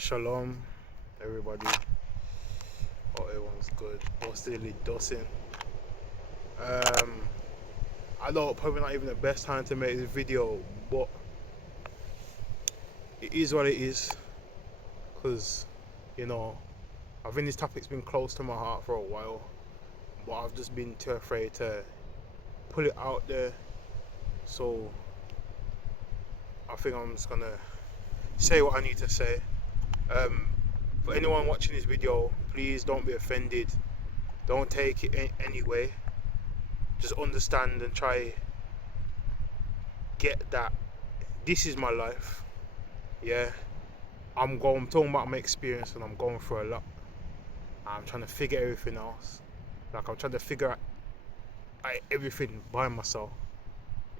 Shalom, everybody. Hope everyone's good. What's daily dosing? I know probably not even the best time to make this video, but it is what it is. Cause I think this topic's been close to my heart for a while, but I've just been too afraid to put it out there. So I think I'm just gonna say what I need to say. For anyone watching this video, please don't be offended. Don't take it anyway. Just understand and try get that this is my life. Yeah, I'm talking about my experience, and I'm going through a lot. I'm trying to figure everything else. Like, I'm trying to figure out everything by myself.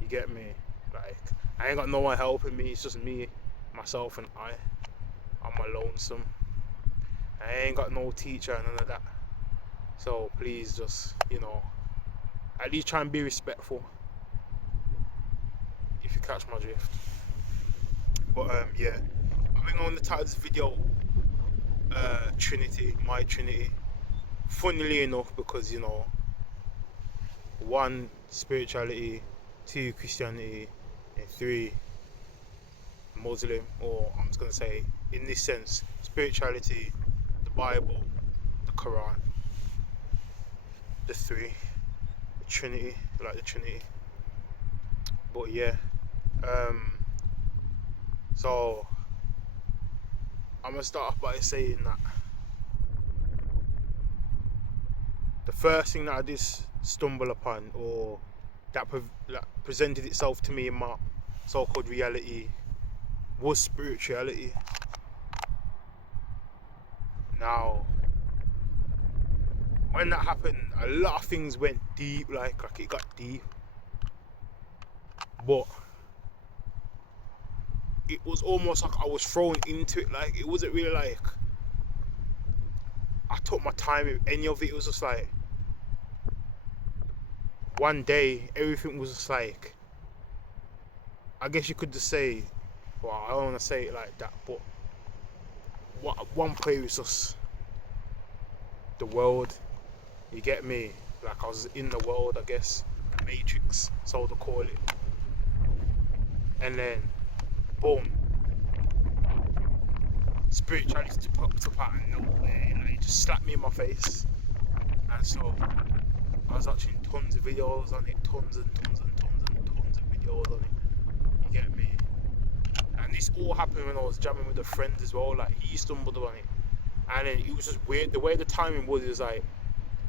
You get me? Like, I ain't got no one helping me. It's just me, myself, and I'm my lonesome. I ain't got no teacher and none of that. So please just, at least try and be respectful, if you catch my drift. But yeah, I think I'm gonna title this video Trinity, my Trinity. Funnily enough, because one, spirituality, two, Christianity, and three, Muslim, or I'm just gonna say, in this sense, spirituality, the Bible, the Quran, the three, the Trinity, like the Trinity. But yeah, so I'm gonna start off by saying that the first thing that I did stumble upon, or that presented itself to me in my so-called reality, was spirituality. Now, when that happened, a lot of things went deep, like it got deep. But it was almost like I was thrown into it. Like, it wasn't really like I took my time with any of it. It was just like one day everything was just like, I guess you could just say, well, I don't want to say it like that, but at one point it was just the world. You get me? Like, I was in the world, I guess, Matrix, so to call it. And then, boom, spirituality popped up out of nowhere. Like, it just slapped me in my face. And so I was watching tons of videos on it, tons of videos on it. You get me? And this all happened when I was jamming with a friend as well. Like, he stumbled on it, and then it was just weird. The way the timing was, it was like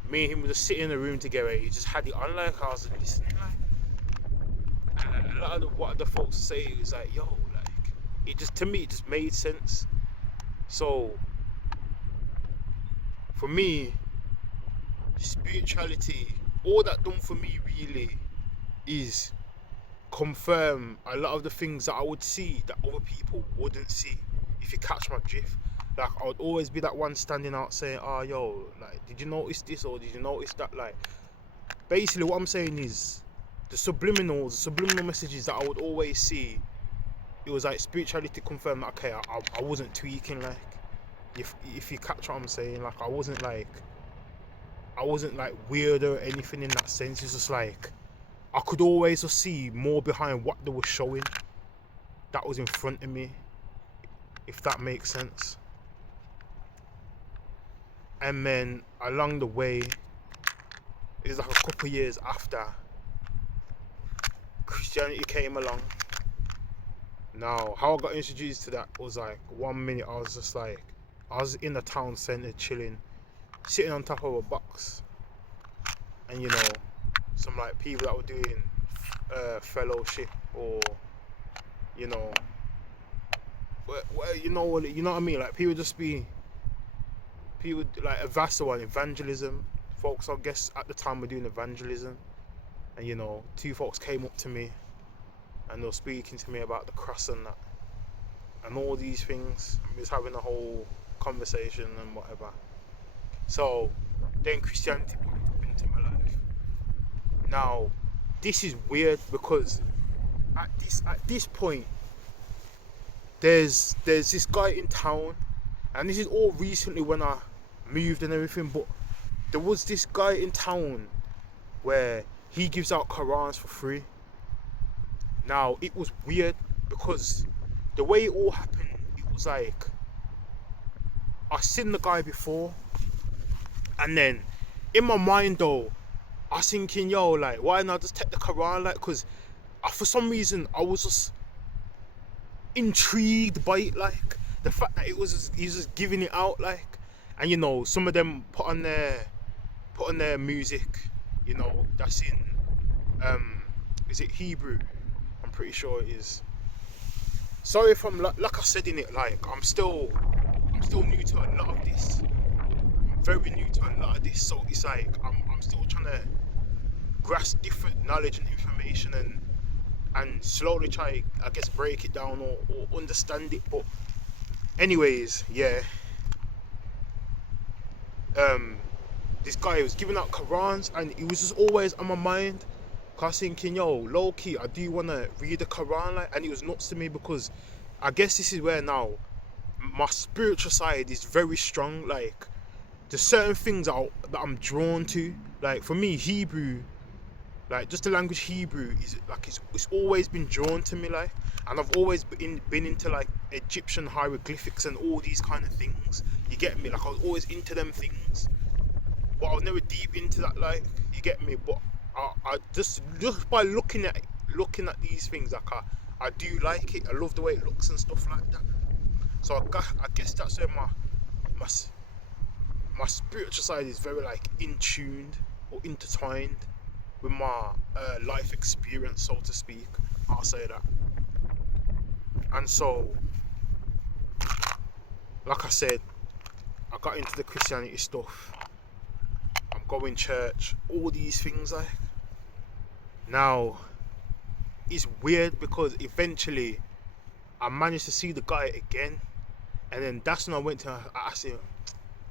me and him were just sitting in a room together. He just had it on, like, I was listening, like, and a lot of what the folks say was like, yo, like, it just, to me, it just made sense. So for me, spirituality, all that done for me really is confirm a lot of the things that I would see that other people wouldn't see, if you catch my drift. Like, I would always be that one standing out saying, oh, yo, like, did you notice this, or did you notice that? Like, basically what I'm saying is the subliminal messages that I would always see. It was like spirituality confirmed that, okay, I wasn't tweaking. Like, if you catch what I'm saying, like, I wasn't like weird or anything in that sense. It's just like I could always just see more behind what they were showing that was in front of me, if that makes sense. And then along the way, it's like a couple of years after, Christianity came along. Now, how I got introduced to that was like, 1 minute I was just like, I was in the town centre chilling, sitting on top of a box, and some like people that were doing fellowship, or well, you know what I mean, like, people like a vast one, evangelism folks, I guess at the time were doing evangelism. And two folks came up to me and they were speaking to me about the cross and that, and all these things. We was having a whole conversation and whatever. So then Christianity popped into my life. Now, this is weird, because at this point, there's this guy in town And this is all recently when I moved and everything, but there was this guy in town where he gives out Qurans for free. Now, it was weird because the way it all happened, it was like, I seen the guy before, and then in my mind though, I was thinking, yo, like, why not just take the Quran? Like, because for some reason, I was just intrigued by it, like, the fact that he's just giving it out, like, and you know, some of them put on their music, you know, that's in, is it Hebrew? I'm pretty sure it is. Sorry if I'm, like I said in it, like, I'm still new to a lot of this. I'm very new to a lot of this, so it's like, I'm still trying to grasp different knowledge and information and slowly try, I guess, break it down or understand it. But anyways, yeah, this guy was giving out Qurans, and it was just always on my mind. Cause I was thinking, yo, low key, I do want to read the Quran, like, and it was nuts to me because I guess this is where now my spiritual side is very strong. Like, there's certain things that I'm drawn to. Like, for me, Hebrew, like, just the language Hebrew is like, it's always been drawn to me, like, and I've always been into like Egyptian hieroglyphics and all these kind of things. You get me? Like, I was always into them things, but I was never deep into that, like, you get me? But I just by looking at these things, like, I do like it. I love the way it looks and stuff like that. So I guess that's where my spiritual side is very, like, in tuned or intertwined with my life experience, so to speak. I'll say that. And so, like I said, I got into the Christianity stuff. I'm going church, all these things, like. Now, it's weird because eventually I managed to see the guy again, and then that's when I went to, I asked him,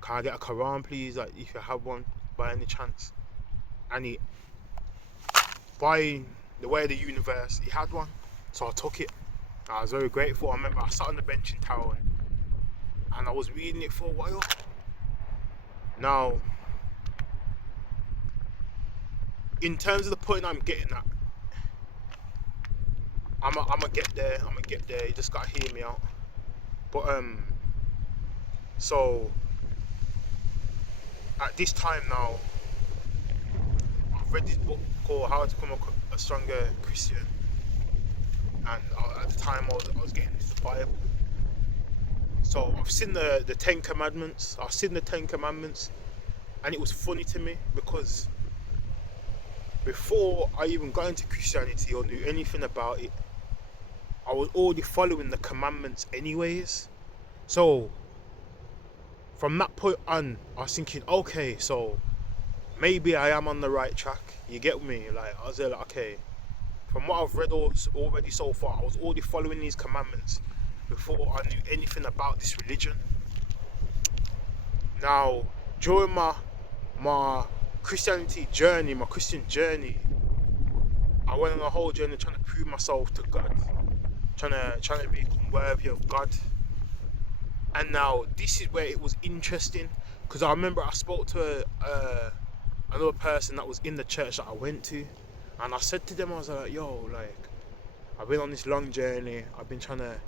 can I get a Quran please, like, if you have one by any chance? And he, by the way of the universe, he had one, so I took it. I was very grateful. I remember I sat on the bench in town and I was reading it for a while. Now, in terms of the point I'm getting at, I'm gonna get there. You just gotta hear me out. But so at this time now, I've read this book called How to Become a Stronger Christian, and at the time I was getting into the Bible. So I've seen the Ten Commandments. And it was funny to me because before I even got into Christianity or knew anything about it, I was already following the commandments anyways. So from that point on, I was thinking, okay, so maybe I am on the right track. You get me? Like, I was like, okay, from what I've read already so far, I was already following these commandments before I knew anything about this religion. Now, during my Christian journey, I went on a whole journey trying to prove myself to God, trying to become worthy of God. And now this is where it was interesting, because I remember I spoke to another person that was in the church that I went to, and I said to them, I was like, yo, like, I've been on this long journey. I've been trying to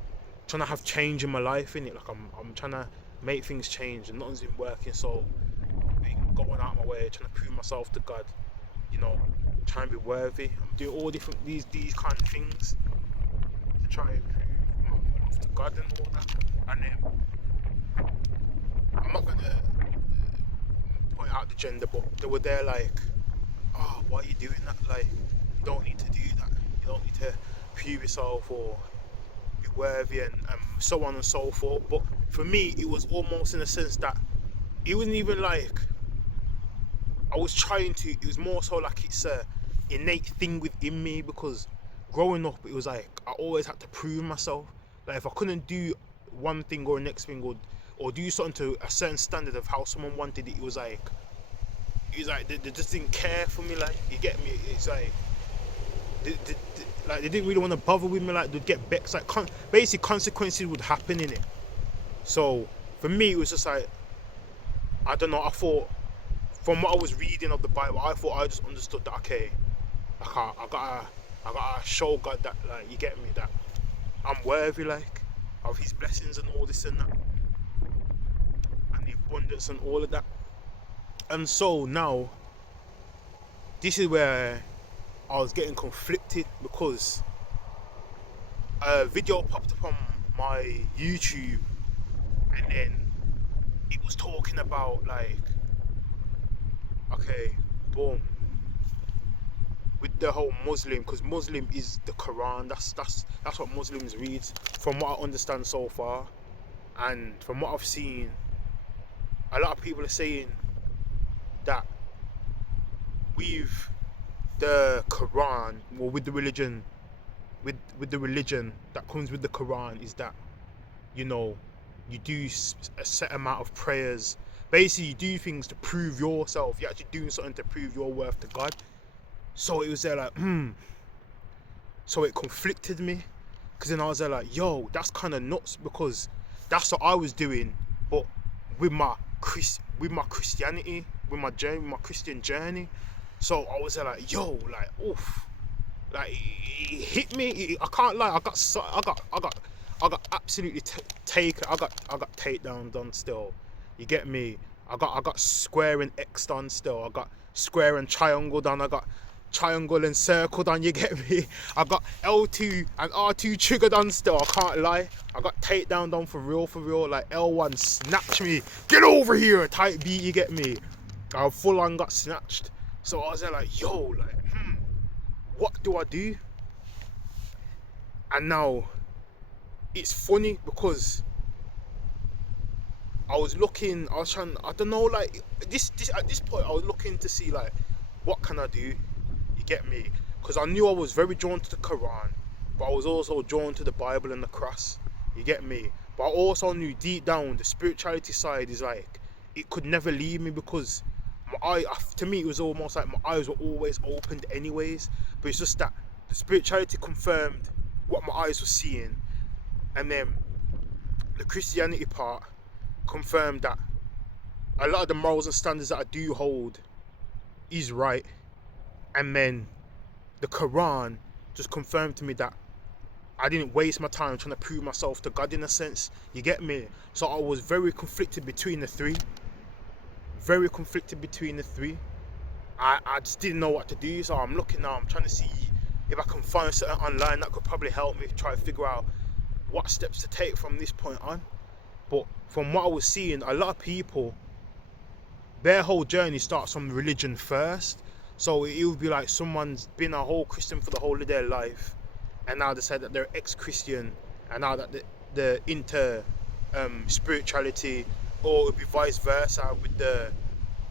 have change in my life, innit? Like, I'm trying to make things change, and nothing's been working. So going out of my way, trying to prove myself to God, you know, trying to be worthy. I'm doing all different these kind of things to try and prove my love to God and all that. And then I'm not gonna point out the gender, but they were there like, oh, why are you doing that? Like, you don't need to do that. You don't need to prove yourself or be worthy and so on and so forth. But for me, it was almost in a sense that it wasn't even like I was trying to, it was more so like it's a innate thing within me, because growing up it was like I always had to prove myself. Like, if I couldn't do one thing or the next thing or do something to a certain standard of how someone wanted it, it was like they just didn't care for me, like, you get me? It's like they didn't really want to bother with me, like they'd get vexed, like basically consequences would happen in it. So for me it was just like, I don't know, I thought, from what I was reading of the Bible, I thought I just understood that, okay, I gotta show God that, like, you get me, that I'm worthy, like, of his blessings and all this and that, and the abundance and all of that. And so now, this is where I was getting conflicted, because a video popped up on my YouTube, and then it was talking about, like, okay, boom, with the whole Muslim, because Muslim is the Quran. That's what Muslims read, from what I understand so far, and from what I've seen. A lot of people are saying that with the Quran, or with the religion, with the religion that comes with the Quran, is that, you know, you do a set amount of prayers. Basically, you do things to prove yourself. You're actually doing something to prove your worth to God. So it was there like, So it conflicted me, because then I was there like, yo, that's kind of nuts, because that's what I was doing, but with my Christianity, with my journey, with my Christian journey. So I was there like, yo, like, oof, like it hit me. I can't lie, I got absolutely taken. I got takedown done still. You get me? I got square and X done still. I got square and triangle done. I got triangle and circle done. You get me? I got L2 and R2 trigger done still. I can't lie. I got takedown done for real. Like L1 snatch me. Get over here. Type B. You get me? I full on got snatched. So I was there like, yo, like, what do I do? And now it's funny, because I was trying, I don't know, like, this at this point I was looking to see, like, what can I do? You get me? Because I knew I was very drawn to the Quran, but I was also drawn to the Bible and the cross. You get me? But I also knew deep down the spirituality side is like, it could never leave me, because to me it was almost like my eyes were always opened anyways. But it's just that the spirituality confirmed what my eyes were seeing, and then the Christianity part confirmed that a lot of the morals and standards that I do hold is right. And then the Quran just confirmed to me that I didn't waste my time trying to prove myself to God, in a sense. You get me? So I was very conflicted between the three. I just didn't know what to do, so I'm looking now. I'm trying to see if I can find something online that could probably help me try to figure out what steps to take from this point on. But from what I was seeing, a lot of people, their whole journey starts from religion first. So it would be like someone's been a whole Christian for the whole of their life, and now they say that they're ex-Christian, and now that they're into spirituality, or it would be vice versa with the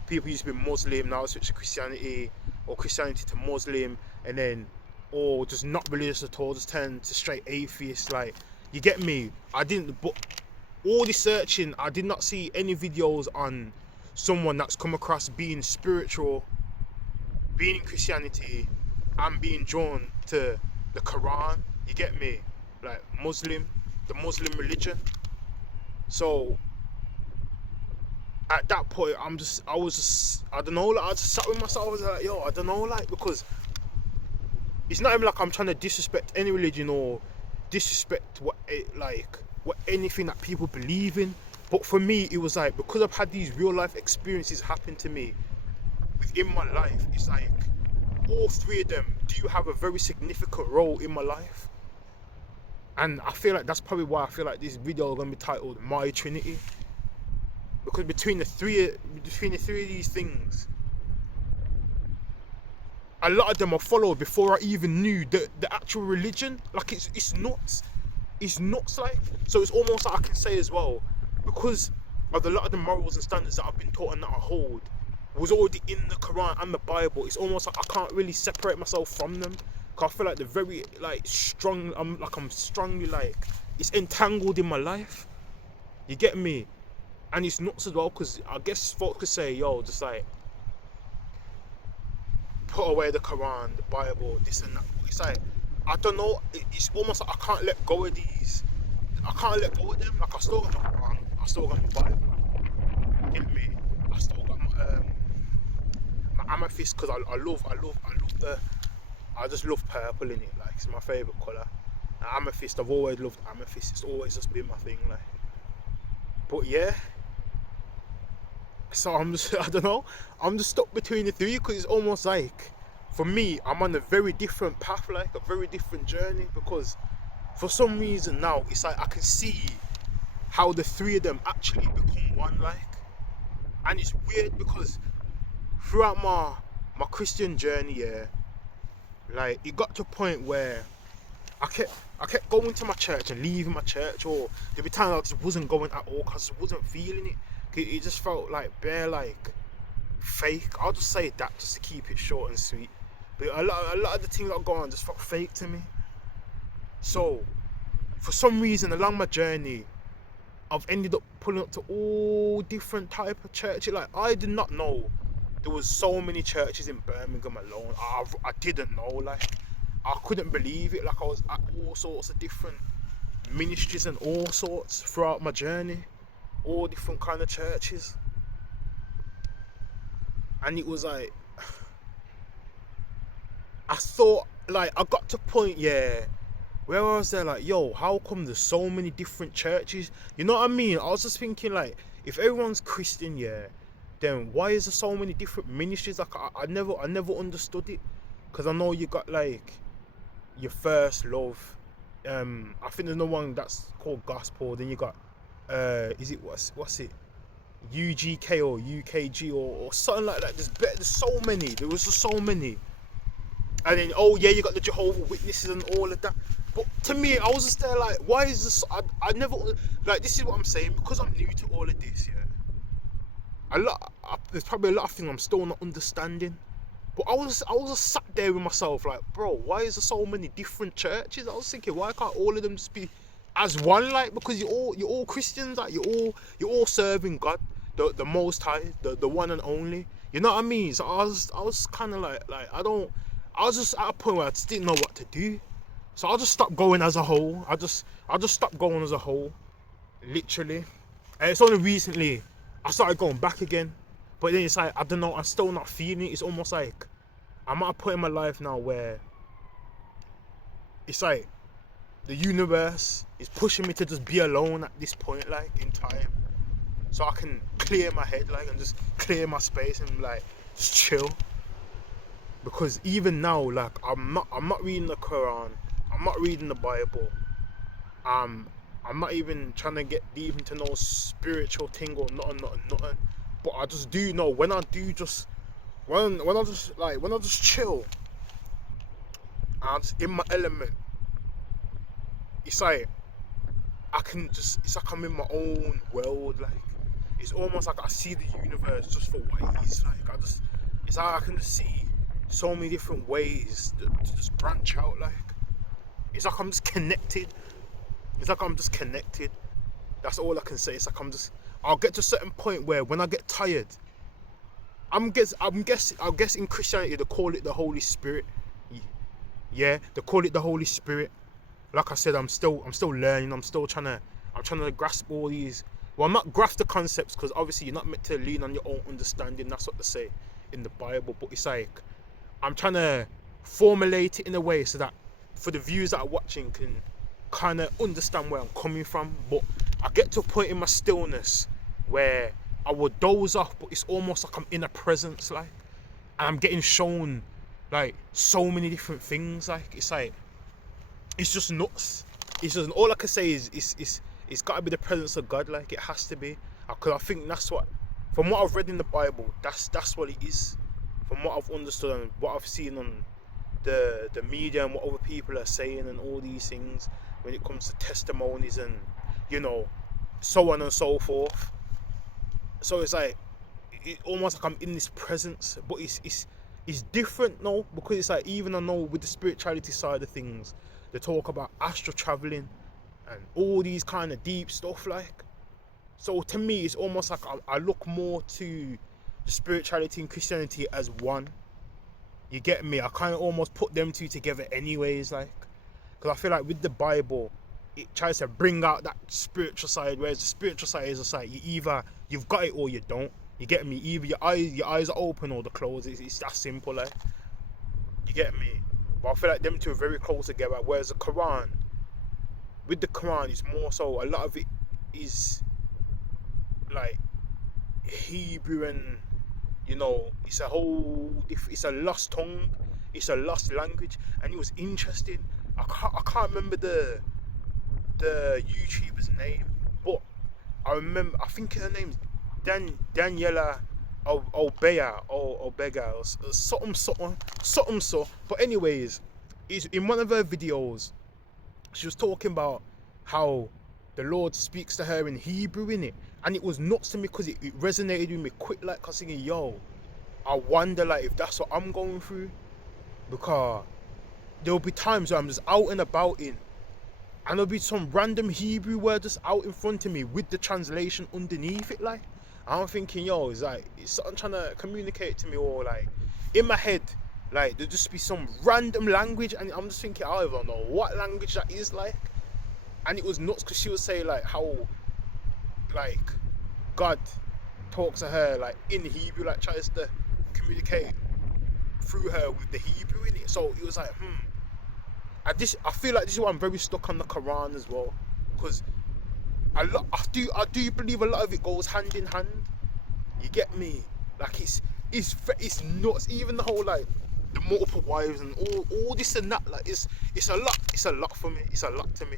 people who used to be Muslim, now switch to Christianity, or Christianity to Muslim, and then, or just not religious at all, just turn to straight atheist. Like, you get me? But all the searching, I did not see any videos on someone that's come across being spiritual, being in Christianity, and being drawn to the Quran. You get me? Like the Muslim religion. So at that point, I don't know, like, I just sat with myself. I was like, yo, I don't know, like, because it's not even like I'm trying to disrespect any religion or disrespect what anything that people believe in. But for me, it was like, because I've had these real life experiences happen to me within my life, it's like all three of them do have a very significant role in my life. And I feel like that's probably why I feel like this video is going to be titled My Trinity, because between the three of these things, a lot of them are followed before I even knew the actual religion. Like, it's nuts. It's nuts, like. So it's almost like I can say as well, because of a lot of the morals and standards that I've been taught and that I hold was already in the Quran and the Bible. It's almost like I can't really separate myself from them, because I feel like they're very, like, strong. I'm strongly, like, it's entangled in my life. You get me? And it's nuts as well, because I guess folks could say, yo, just like, put away the Quran, the Bible, this and that. It's like, I don't know, it's almost like I can't let go of these. I can't let go of them. Like, I still got the Quran, I still got my Bible. Get me? I still got my amethyst because I love the. I just love purple in it. Like, it's my favorite color. And amethyst, I've always loved amethyst. It's always just been my thing. Like, but yeah. So I'm just, I don't know. I'm just stuck between the three because it's almost like, for me, I'm on a very different path, like a very different journey. Because for some reason now, it's like I can see how the three of them actually become one. Like, and it's weird because throughout my Christian journey, yeah, like it got to a point where I kept going to my church and leaving my church, or there'd be times I just wasn't going at all because I just wasn't feeling it. It just felt like bare, like fake. I'll just say that just to keep it short and sweet. But a lot of the things that go on just felt fake to me. So for some reason along my journey, I've ended up pulling up to all different type of churches. Like, I did not know there was so many churches in Birmingham alone. I didn't know. Like, I couldn't believe it. Like, I was at all sorts of different ministries and all sorts throughout my journey, all different kind of churches. And it was like, I thought, like, I got to a point, yeah, where I was there like, yo, how come there's so many different churches? You know what I mean? I was just thinking, like, if everyone's Christian, yeah, then why is there so many different ministries? Like, I never understood it. Because I know you got, like, your first love. I think there's no one that's called gospel. Then you got, is it, what's it? UGK or UKG or something like that. There's so many. There was just so many. And then, oh yeah, you got the Jehovah's Witnesses and all of that. But to me, I was just there like, why is this? I never, like, this is what I'm saying, because I'm new to all of this, yeah. There's probably a lot of things I'm still not understanding. But I was just sat there with myself like, bro, why is there so many different churches? I was thinking, why can't all of them just be as one? Like, because you're all Christians, like you're all serving God, the Most High, the one and only. You know what I mean? So I was kind of like I was just at a point where I just didn't know what to do. So I just stopped going as a whole. I just stopped going as a whole, literally. And it's only recently I started going back again. But then it's like, I don't know, I'm still not feeling it. It's almost like I'm at a point in my life now where it's like the universe is pushing me to just be alone at this point, like, in time. So I can clear my head, like, and just clear my space and, like, just chill. Because even now, like, I'm not reading the Quran, I'm not reading the Bible, I'm not even trying to get deep into no spiritual thing or nothing. But I just do know when I just chill, I'm just in my element. It's like it's like I'm in my own world. Like, it's almost like I see the universe just for what it is. Like, it's like I can just see so many different ways to just branch out. Like, it's like I'm just connected. That's all I can say. It's like I'll get to a certain point where when I get tired, I guess in Christianity they call it the Holy Spirit. Yeah, they call it the Holy Spirit. Like I said, I'm still learning. I'm trying to grasp all these. Well, I'm not grasp the concepts, because obviously you're not meant to lean on your own understanding. That's what they say in the Bible. But it's like I'm trying to formulate it in a way so that for the viewers that are watching can kind of understand where I'm coming from. But I get to a point in my stillness where I would doze off, but it's almost like I'm in a presence, like, and I'm getting shown like so many different things. Like, it's like, it's just nuts. It's just, all I can say is it's got to be the presence of God. Like, it has to be, because I think that's what, from what I've read in the Bible, that's what it is. From what I've understood and what I've seen on the media and what other people are saying and all these things when it comes to testimonies and, you know, so on and so forth. So it's like, it almost like I'm in this presence, but it's different now, because it's like, even I know with the spirituality side of things, they talk about astral traveling and all these kind of deep stuff, like. So to me, it's almost like I look more to the spirituality and Christianity as one. You get me? I kind of almost put them two together anyways, like, because I feel like with the Bible, it tries to bring out that spiritual side, whereas the spiritual side is just like you've got it or you don't. You get me? Either your eyes are open or they're closed. It's that simple, like. You get me? But I feel like them two are very close together. Whereas the Quran, with the Quran, it's more so a lot of it is like Hebrew, and it's a it's a lost tongue, it's a lost language, and it was interesting. I can't remember the YouTuber's name, but I think her name's Daniela Obea or Obega or something so. But anyways, in one of her videos, she was talking about how the Lord speaks to her in Hebrew in it, and it was nuts to me because it resonated with me quick. Like I was thinking, yo, I wonder like if that's what I'm going through, because there'll be times where I'm just out and about and there'll be some random Hebrew word just out in front of me with the translation underneath it, like. I'm thinking, yo, it's something trying to communicate to me, or like in my head, like there'll just be some random language, and I'm just thinking, I don't know what language that is, like. And it was nuts because she would say like how like God talks to her like in Hebrew, like tries to communicate through her with the Hebrew in it. So it was like, I feel like this is why I'm very stuck on the Quran as well, because I do believe a lot of it goes hand in hand. You get me? Like it's nuts. Even the whole like the multiple wives and all this and that. Like it's a lot. It's a lot for me. It's a lot to me.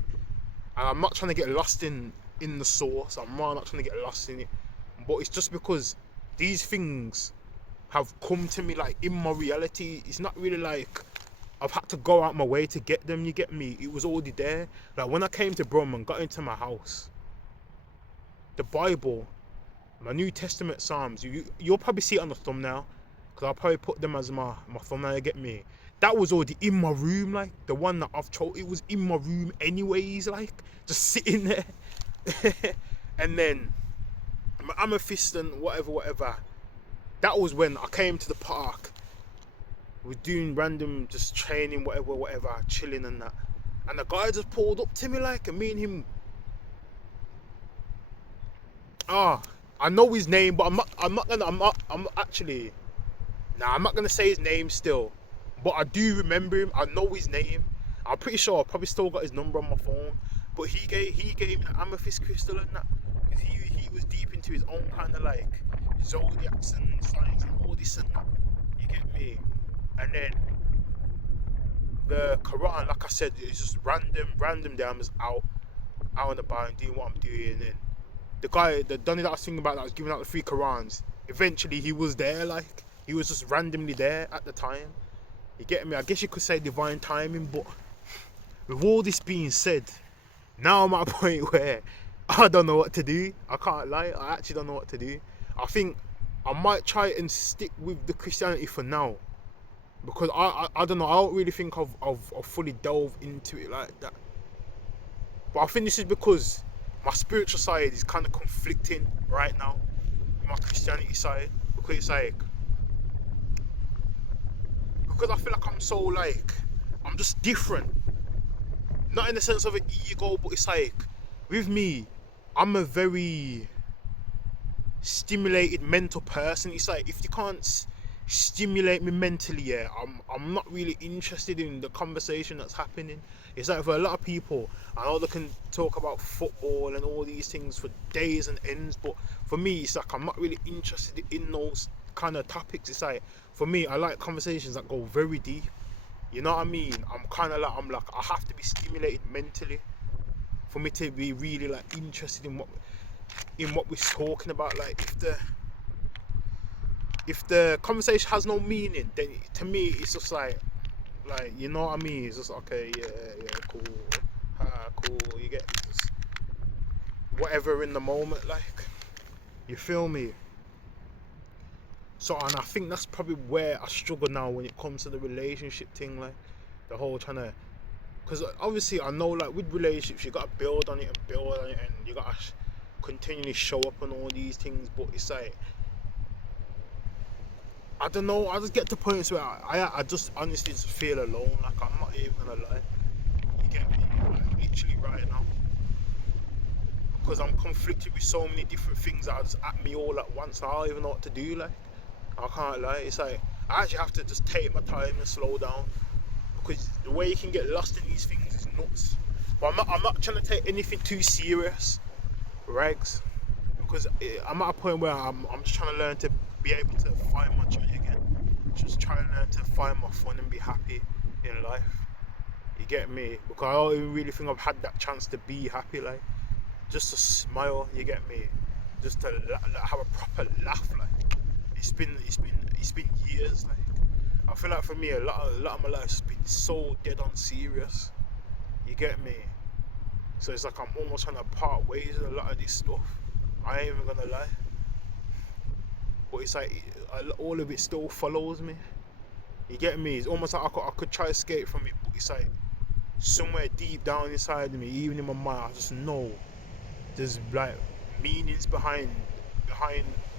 And I'm not trying to get lost in the source. I'm really not trying to get lost in it. But it's just because these things have come to me like in my reality. It's not really like I've had to go out my way to get them. You get me? It was already there. Like when I came to Brum and got into my house, the Bible, my New Testament Psalms, you'll probably see it on the thumbnail, because I'll probably put them as my thumbnail. You get me? That was already in my room, like the one that I've chose. It was in my room anyways, like just sitting there. And then my amethyst and whatever. That was when I came to the park. We're doing random just training, whatever, chilling and that. And the guy just pulled up to me like, and me and him. I know his name, but I'm not gonna say his name still. But I do remember him. I know his name. I'm pretty sure I probably still got his number on my phone. But he gave me an amethyst crystal and that, because he was deep into his own kind of like zodiacs and signs and all this and that. You get me? And then the Quran, like I said, it's just random day. I'm just out and about and doing what I'm doing. And the guy, the Donny that I was thinking about that was giving out the 3 Qurans, eventually he was there, like he was just randomly there at the time. You get me? I guess you could say divine timing. But with all this being said, now I'm at a point where I don't know what to do. I can't lie, I actually don't know what to do. I think I might try and stick with the Christianity for now, because I don't know, I don't really think I've fully delve into it like that. But I think this is because my spiritual side is kind of conflicting right now with my Christianity side, because it's like, because I feel like I'm so like, I'm just different, not in the sense of an ego, but it's like with me, I'm a very stimulated mental person. It's like if you can't stimulate me mentally, yeah, I'm not really interested in the conversation that's happening. It's like for a lot of people, I know they can talk about football and all these things for days and ends, but for me, it's like I'm not really interested in those kind of topics. It's like, for me, I like conversations that go very deep. You know what I mean? I'm like I have to be stimulated mentally for me to be really like interested in what we're talking about. Like if the conversation has no meaning, then to me it's just like you know what I mean? It's just okay, yeah, cool, cool. You get just whatever in the moment, like, you feel me? So, and I think that's probably where I struggle now when it comes to the relationship thing, like the whole trying to, because obviously I know like with relationships you gotta build on it and you gotta continually show up on all these things, but it's like, I don't know, I just get to points where I just honestly just feel alone. Like I'm not even gonna lie, you get me? Like, literally right now, because I'm conflicted with so many different things that are just at me all at once. I don't even know what to do. Like, I can't lie. It's like I actually have to just take my time and slow down, because the way you can get lost in these things is nuts. But I'm not trying to take anything too serious, regs, because I'm at a point where I'm just trying to learn to be able to find my joy again. Just trying to learn to find my fun and be happy in life. You get me? Because I don't even really think I've had that chance to be happy, like just to smile. You get me? Just to have a proper laugh. Like it's been years. Like I feel like for me, a lot of my life's been so dead on serious. You get me? So it's like I'm almost trying to part ways with a lot of this stuff. I ain't even gonna lie. But it's like all of it still follows me. You get me? It's almost like I could try to escape from it, but it's like somewhere deep down inside of me, even in my mind, I just know there's like meanings behind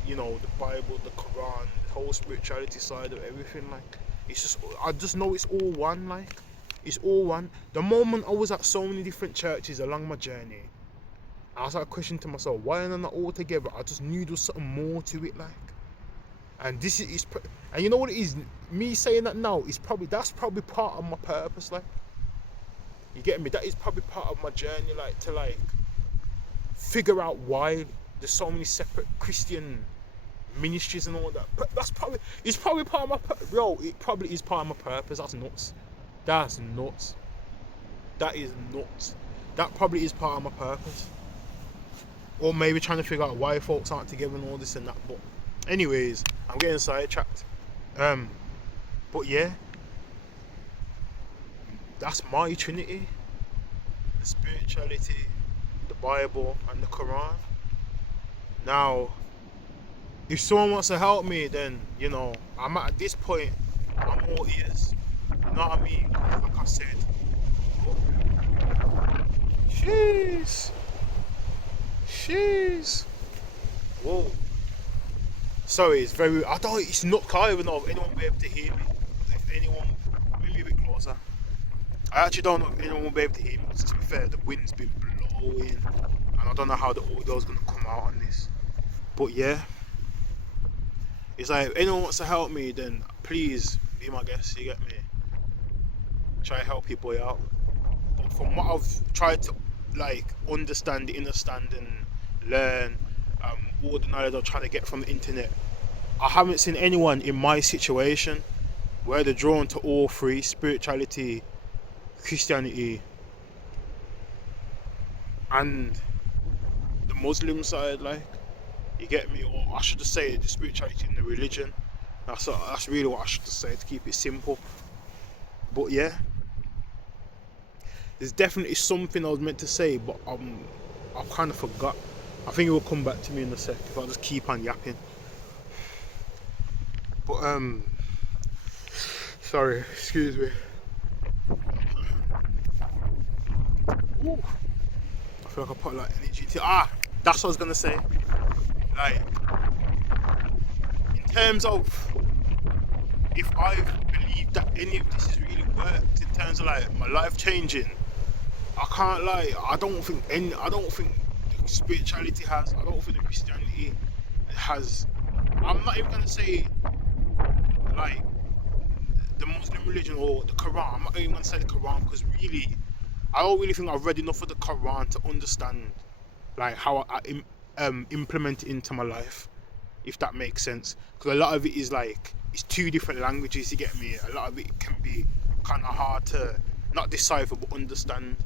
you know, the Bible, the Quran, the whole spirituality side of everything. Like it's just, I just know it's all one. Like it's all one. The moment I was at so many different churches along my journey, I was like questioning to myself, why are they not all together? I just knew there was something more to it. Like, and this is and you know what it is, me saying that now is that's probably part of my purpose. Like, you get me? That is probably part of my journey, like to like figure out why there's so many separate Christian ministries and all that. But it's probably part of my it probably is part of my purpose. That's nuts. That is nuts. That probably is part of my purpose. Or maybe trying to figure out why folks aren't together and all this and that. But anyways, I'm getting sidetracked. But yeah, that's my Trinity: the spirituality, the Bible, and the Quran. Now, if someone wants to help me, then you know, I'm at this point, I'm all ears. You know what I mean? Like I said. Jeez. Whoa. Sorry, it's very. It's not clear even know if anyone will be able to hear me. If anyone, maybe a bit closer. I actually don't know if anyone will be able to hear me. Because to be fair, the wind's been blowing, and I don't know how the audio's gonna come out on this. But yeah, it's like if anyone wants to help me, then please be my guest. You get me? Try to help people out. But from what I've tried to like understand, and learn, all the knowledge I'm trying to get from the internet, I haven't seen anyone in my situation where they're drawn to all three: spirituality, Christianity, and the Muslim side. Like, you get me? Or I should just say the spirituality and the religion. That's really what I should just say, to keep it simple. But yeah, there's definitely something I was meant to say, but I've kind of forgot. I think it will come back to me in a sec if I just keep on yapping. But sorry, excuse me. Ooh. I feel like I put like energy to. That's what I was gonna say. Like, in terms of if I believe that any of this has really worked in terms of like my life changing, I can't lie. I don't think the spirituality has. I don't think the Christianity has. I'm not even gonna say like the Muslim religion or the Quran. I'm not even gonna say the Quran, because really, I don't really think I've read enough of the Quran to understand like how I implement it into my life, if that makes sense. Because a lot of it is like, it's two different languages. You get me? A lot of it can be kind of hard to not decipher but understand.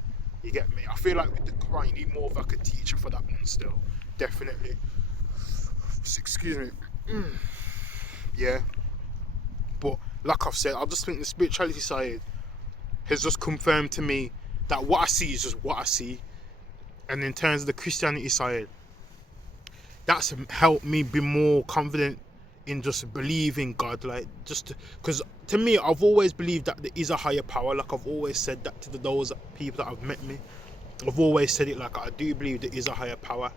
You get me? I feel like with the Quran you need more of like a teacher for that one still. Definitely. Excuse me. Yeah. But like I've said, I just think the spirituality side has just confirmed to me that what I see is just what I see. And in terms of the Christianity side, that's helped me be more confident in just believing God. Like, just because to me, I've always believed that there is a higher power. Like, I've always said that to those people that have met me. I've always said it, like, I do believe there is a higher power.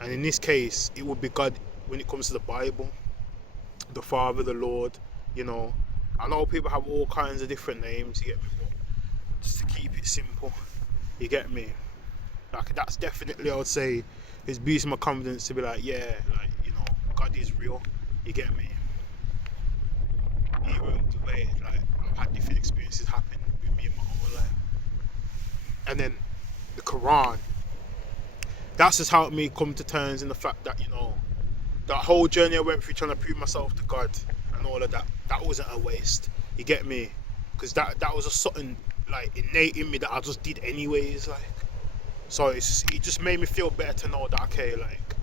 And in this case, it would be God when it comes to the Bible, the Father, the Lord, you know. I know people have all kinds of different names, you get me? But just to keep it simple, You get me? Like that's definitely, I would say, is boosting my confidence to be like, yeah, like, you know, God is real. You get me? Even the way like I've had different experiences happen with me in my own life, and then the Quran. That's just helped me come to terms in the fact that, you know, that whole journey I went through trying to prove myself to God and all of that, that wasn't a waste. You get me? Because that was just something like innate in me that I just did anyways. Like, so it just made me feel better to know that, okay, like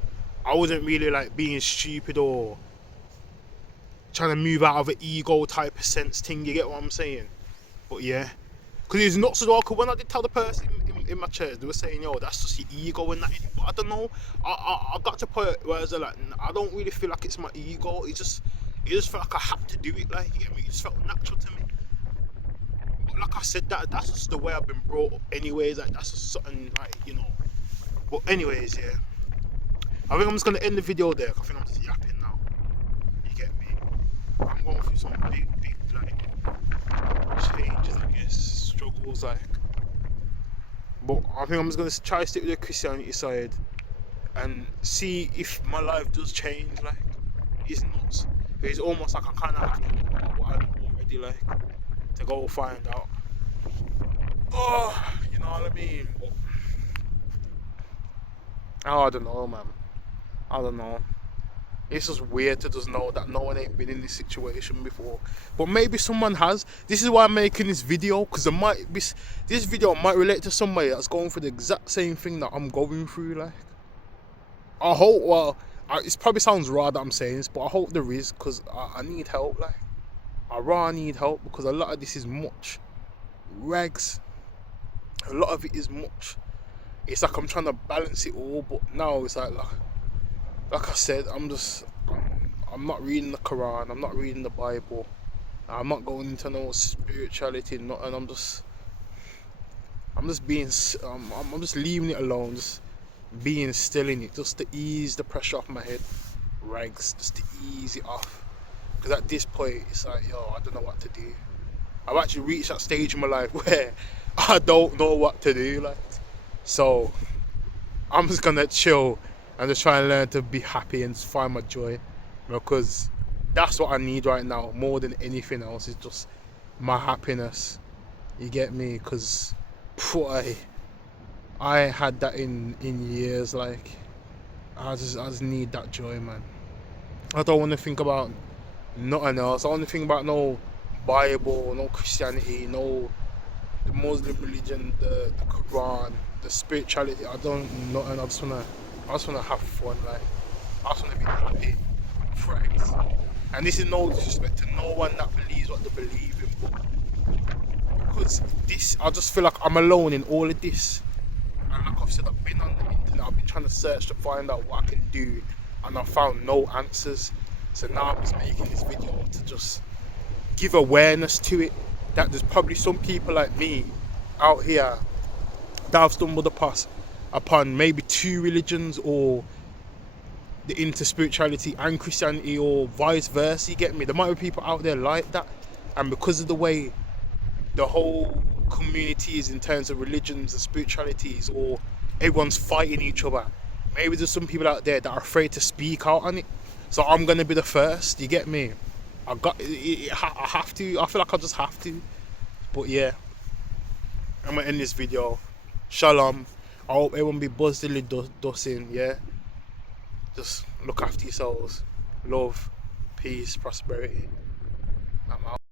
I wasn't really like being stupid or trying to move out of an ego type of sense thing. You get what I'm saying? But yeah, because it's nuts as well. Because when I did tell the person in my church, they were saying, "Yo, that's just your ego and that." But I don't know. I got to a point where I was like, I don't really feel like it's my ego. It just felt like I had to do it. Like, you get me? It just felt natural to me. But like I said, that's just the way I've been brought up. Anyways, like that's just something like, you know. But anyways, yeah. I think I'm just gonna end the video there. I think I'm just yapping now. You get me? I'm going through some big like changes, I guess, struggles, like. But I think I'm just gonna try to stick with the Christianity side and see if my life does change. Like, it's nuts. It's almost like I kind of have to know what I know already, like, to go find out. Oh, you know what I mean? But, oh, I don't know, man. I don't know. It's just weird to just know that no one ain't been in this situation before. But maybe someone has. This is why I'm making this video, because this video might relate to somebody that's going through the exact same thing that I'm going through. Like, I hope, well, it probably sounds raw that I'm saying this, but I hope there is, because I need help. Like, I really need help, because a lot of this is much rags. A lot of it is much. It's like I'm trying to balance it all, but now it's like I said, I'm not reading the Quran, I'm not reading the Bible, I'm not going into no spirituality, nothing. I'm just leaving it alone, just being still in it, just to ease the pressure off my head, rags, just to ease it off. Because at this point, it's like, yo, I don't know what to do. I've actually reached that stage in my life where I don't know what to do, like. So I'm just gonna chill and just try and learn to be happy and find my joy, because that's what I need right now more than anything else, is just my happiness. You get me? Because I had that in years. Like, I just need that joy, man. I don't want to think about nothing else. I want to think about no Bible, no Christianity, no the Muslim religion, the Quran, the spirituality. I don't know, and I just wanna have fun. Like, I just wanna be happy, friends. And this is no disrespect to no one that believes what they believe in, but because this, I just feel like I'm alone in all of this. And like I've said, I've been on the internet, I've been trying to search to find out what I can do, and I found no answers. So now I'm just making this video to just give awareness to it, that there's probably some people like me out here that have stumbled upon maybe two religions, or the into spirituality and Christianity, or vice versa. You get me? There might be people out there like that, and because of the way the whole community is in terms of religions and spiritualities, or everyone's fighting each other, maybe there's some people out there that are afraid to speak out on it. So I'm gonna be the first. You get me? I have to. I feel like I just have to. But yeah, I'm gonna end this video. Shalom. I hope everyone be buzzily dusting. Yeah. Just look after yourselves. Love, peace, prosperity. I'm out.